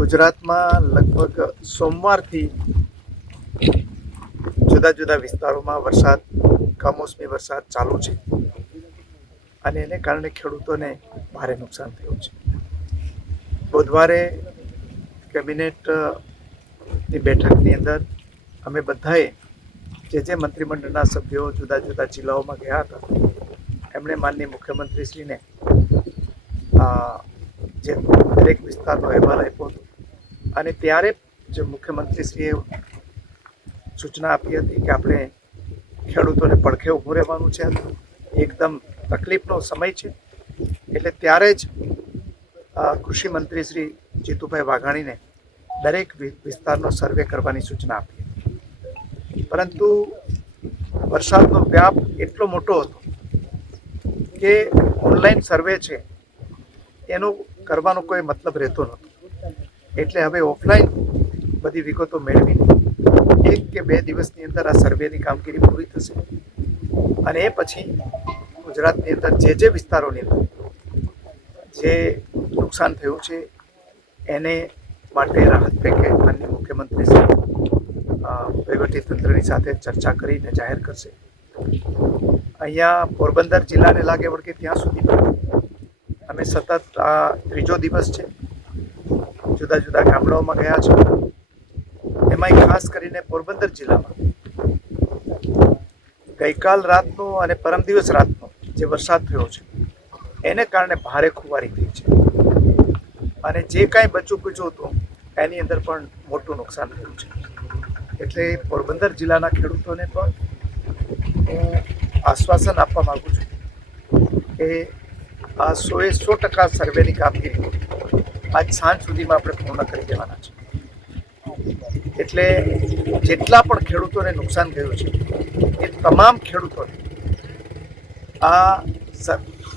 ગુજરાતમાં લગભગ સોમવારથી જુદા જુદા વિસ્તારોમાં વરસાદ, કમોસમી વરસાદ ચાલુ છે. અને એને કારણે ખેડૂતોને ભારે નુકસાન થયું છે. બુધવારે કેબિનેટની બેઠકની અંદર અમે બધાએ જે જે મંત્રીમંડળના સભ્યો જુદા જુદા જિલ્લાઓમાં ગયા હતા, એમણે માનનીય મુખ્યમંત્રીશ્રીને જે દરેક વિસ્તારનો અહેવાલ આપ્યો હતો અને ત્યારે જે મુખ્યમંત્રીશ્રીએ સૂચના આપી હતી કે આપણે ખેડૂતોને પડખે ઊભું રહેવાનું છે એકદમ તકલીફનો સમય છે. એટલે ત્યારે જ કૃષિ મંત્રી શ્રી જીતુભાઈ વાઘાણીને દરેક વિસ્તારનો સર્વે કરવાની સૂચના આપી હતી. પરંતુ વરસાદનો વ્યાપ એટલો મોટો હતો કે ઓનલાઈન સર્વે છે, એનો કરવાનો કોઈ મતલબ રહેતો નહોતો. એટલે હવે ઓફલાઈન બધી વિગતો મેળવીને એક કે બે દિવસની અંદર આ સર્વેની કામગીરી પૂરી થશે. અને એ પછી ગુજરાતની અંદર જે જે વિસ્તારોની અંદર જે નુકસાન થયું છે, એને માટે રાહત પેકેજ માનનીય મુખ્યમંત્રી શ્રી વહીવટી તંત્રની સાથે ચર્ચા કરીને જાહેર કરશે. અહીંયા પોરબંદર જિલ્લાને લાગે વળગે ત્યાં સુધી અમે સતત આ ત્રીજો દિવસ છે. જુદા જુદા ગામડાઓમાં ગયા છે. એમાંય ખાસ કરીને પોરબંદર જિલ્લામાં. ગઈકાલ રાતનો અને પરમ દિવસ રાતનો જે વરસાદ થયો છે, એને કારણે ભારે ખુવારી થઈ છે. અને જે કાંઈ બચું કૂચું હતું, એની અંદર પણ મોટું નુકસાન થયું છે. એટલે પોરબંદર જિલ્લાના ખેડૂતોને પણ હું આશ્વાસન આપવા માગું છું કે આ સોએ સો ટકા સર્વેની કામગીરી આજ સાંજ સુધીમાં આપણે પૂર્ણ કરી દેવાના છે. એટલે જેટલા પણ ખેડૂતોને નુકસાન થયું છે, એ તમામ ખેડૂતોને આ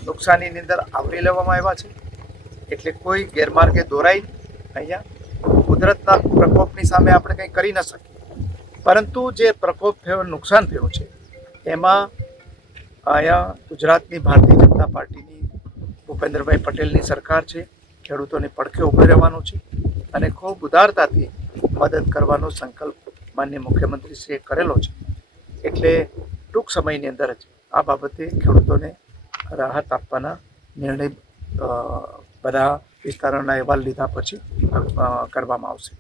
નુકસાનીની અંદર આવરી લેવામાં આવ્યા છે. એટલે કોઈ ગેરમાર્ગે દોરાઈ અહીંયા કુદરતના પ્રકોપની સામે આપણે કંઈ કરી ન શકીએ. પરંતુ જે પ્રકોપ થયો, નુકસાન થયું છે, એમાં અહીંયા ગુજરાતની ભારતીય જનતા પાર્ટીની ભૂપેન્દ્રભાઈ પટેલની સરકાર છે ખેડૂતોને પડખે ઊભી રહેવાનું છે અને ખૂબ ઉદારતાથી મદદ કરવાનો સંકલ્પ માન્ય મુખ્યમંત્રીશ્રીએ કરેલો છે. એટલે ટૂંક સમયની અંદર જ આ બાબતે ખેડૂતોને રાહત આપવાના નિર્ણય બધા વિસ્તારોના અહેવાલ લીધા પછી કરવામાં આવશે.